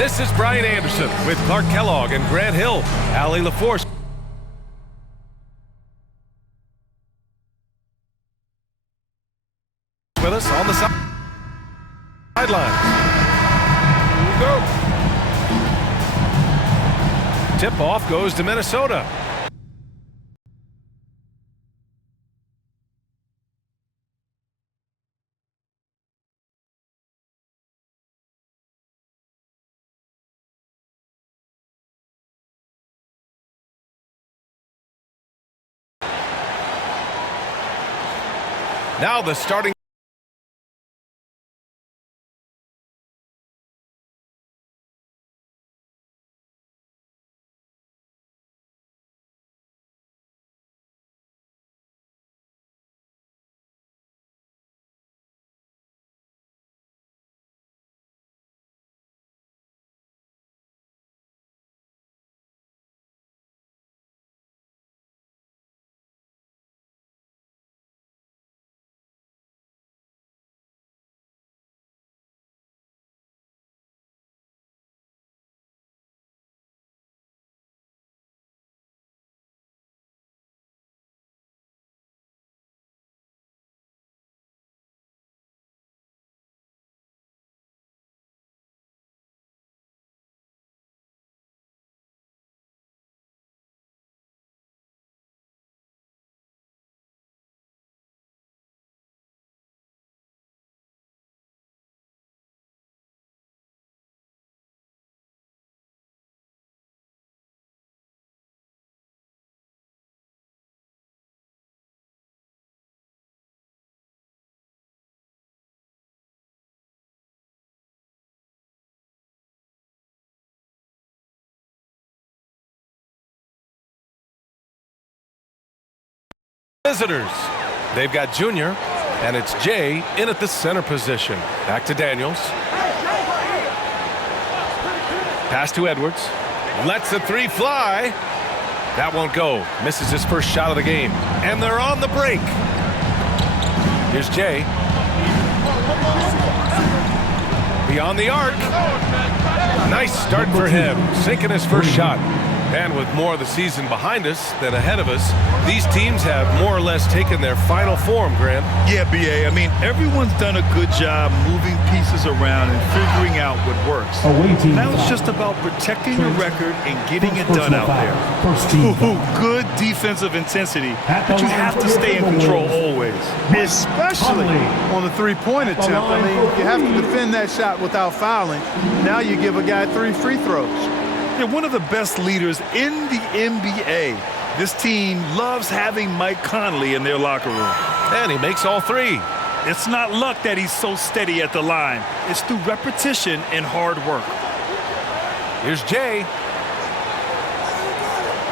This is Brian Anderson with Clark Kellogg and Grant Hill. Allie LaForce with us on the sidelines. Here we go. Tip-off goes to Minnesota. Now the starting visitors. They've got Junior, and it's Jay in at the center position. Back to Daniels. Pass to Edwards. Lets the three fly. That won't go. Misses his first shot of the game. And they're on the break. Here's Jay. Beyond the arc. Nice start for him. Sinking his first shot. And with more of the season behind us than ahead of us, these teams have more or less taken their final form, Grant. Yeah, B.A. I mean, everyone's done a good job moving pieces around and figuring out what works. Now it's just about protecting your record and getting it done out there. Good defensive intensity, but you have to stay in control always. Especially on the three-point attempt. I mean, you have to defend that shot without fouling. Now you give a guy 3 free throws. They're one of the best leaders in the NBA. This team loves having Mike Conley in their locker room. And he makes all 3. It's not luck that he's so steady at the line. It's through repetition and hard work. Here's Jay.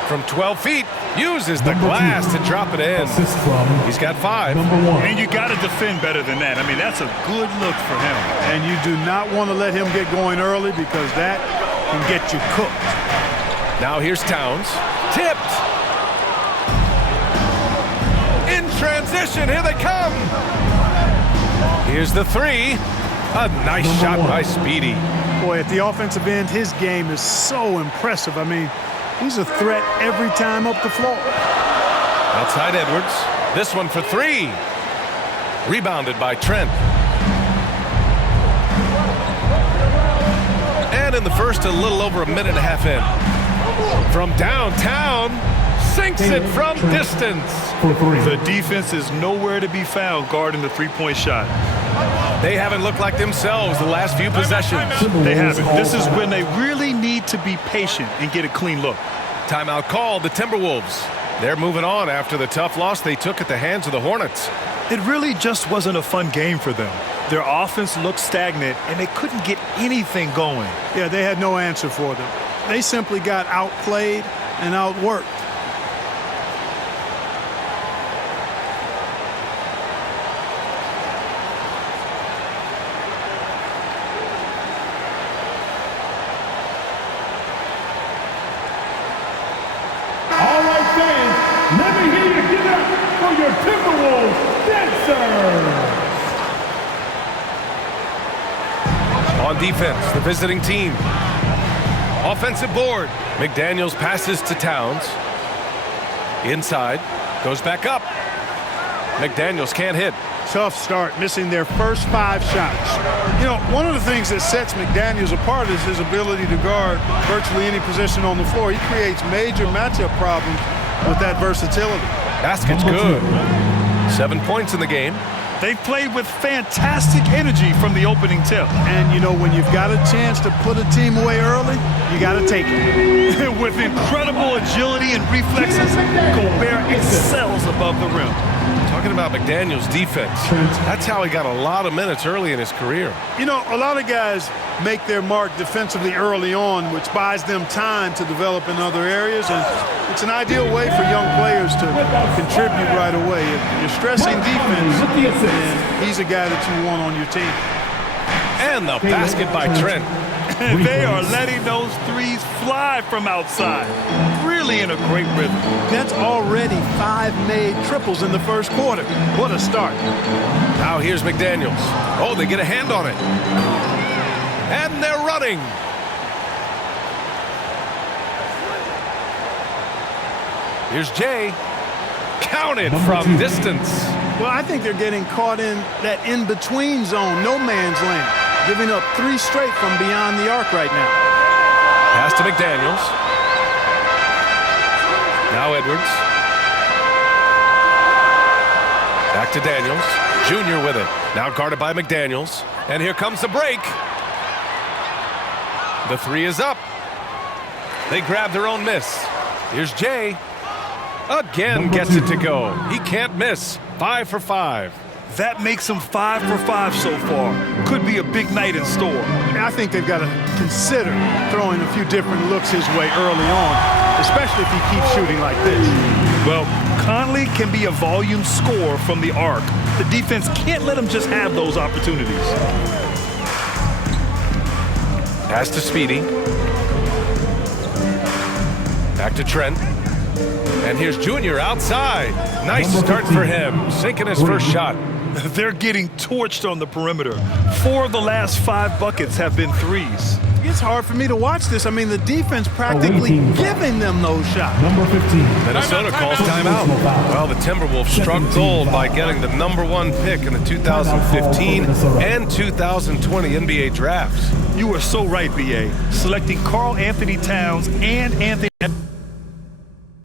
From 12 feet, uses the glass to drop it in. He's got 5. And you got to defend better than that. I mean, that's a good look for him. And you do not want to let him get going early because that can get you cooked. Now here's Towns. Tipped. In transition, here they come. Here's the 3. A nice shot by Speedy. Boy, at the offensive end, his game is so impressive. I mean, he's a threat every time up the floor. Outside Edwards. This one for 3. Rebounded by Trent. And in the first, a little over a minute and a half in. From downtown, sinks it from distance. The defense is nowhere to be found guarding the three-point shot. They haven't looked like themselves the last few possessions. They haven't. This is when they really need to be patient and get a clean look. Timeout called, the Timberwolves. They're moving on after the tough loss they took at the hands of the Hornets. It really just wasn't a fun game for them. Their offense looked stagnant, and they couldn't get anything going. Yeah, they had no answer for them. They simply got outplayed and outworked. All right, fans, let me hear you give it up for your Timberwolves dancers. On defense, the visiting team. Offensive board. McDaniels passes to Towns. Inside. Goes back up. McDaniels can't hit. Tough start, missing their first 5 shots. You know, one of the things that sets McDaniels apart is his ability to guard virtually any position on the floor. He creates major matchup problems with that versatility. Basket's good. 7 points in the game. They've played with fantastic energy from the opening tip. And, you know, when you've got a chance to put a team away early, you got to take it. With incredible agility and reflexes, Gobert excels above the rim. Talking about McDaniels' defense, that's how he got a lot of minutes early in his career. You know, a lot of guys make their mark defensively early on, which buys them time to develop in other areas, and it's an ideal way for young players to contribute right away. If you're stressing defense, then he's a guy that you want on your team. And the basket by Trent. They are letting those threes fly from outside. Really in a great rhythm. That's already 5 made triples in the first quarter. What a start. Now here's McDaniels. Oh, they get a hand on it. And they're running. Here's Jay. Counted from distance. Well, I think they're getting caught in that in-between zone, no man's land, giving up 3 straight from beyond the arc right now. Pass to McDaniels. Now Edwards. Back to Daniels. Junior with it. Now guarded by McDaniels. And here comes the break. The 3 is up. They grab their own miss. Here's Jay. Again gets it to go. He can't miss. 5 for 5. That makes him 5 for 5 so far. Could be a big night in store. I think they've got to consider throwing a few different looks his way early on, especially if he keeps shooting like this. Well, Conley can be a volume scorer from the arc. The defense can't let him just have those opportunities. Pass to Speedy. Back to Trent. And here's Junior outside. Nice start for him, sinking his first shot. They're getting torched on the perimeter. 4 of the last 5 buckets have been threes. It's hard for me to watch this. I mean, the defense practically giving them those shots. Number 15. Minnesota calls timeout. Well, the Timberwolves struck gold by getting the #1 pick in the 2015 and 2020 NBA drafts. You are so right, B.A. Selecting Karl Anthony Towns and Anthony